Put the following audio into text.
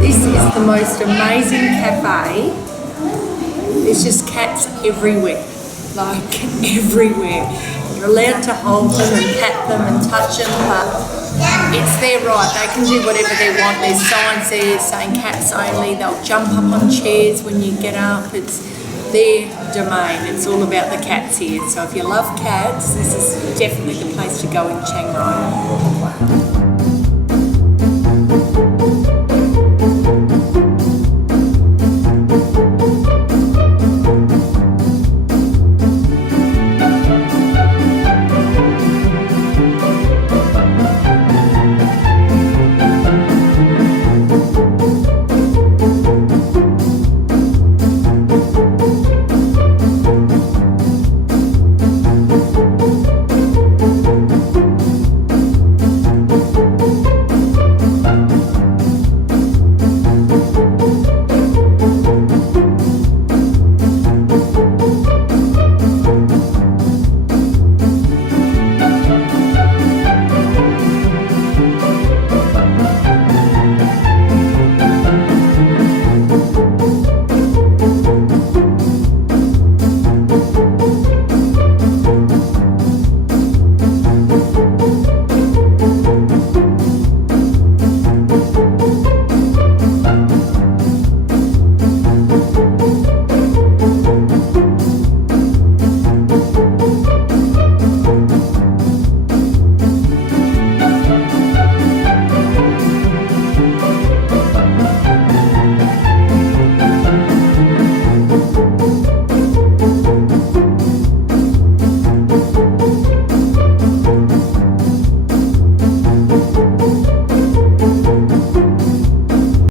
This is the most amazing cafe. There's just cats everywhere, like everywhere. You're allowed to hold them and pat them and touch them, but it's their right. They can do whatever they want. There's signs there saying cats only. They'll jump up on chairs when you get up. It's their domain. It's all about the cats here. So if you love cats, this is definitely the place to go in Chiang Rai.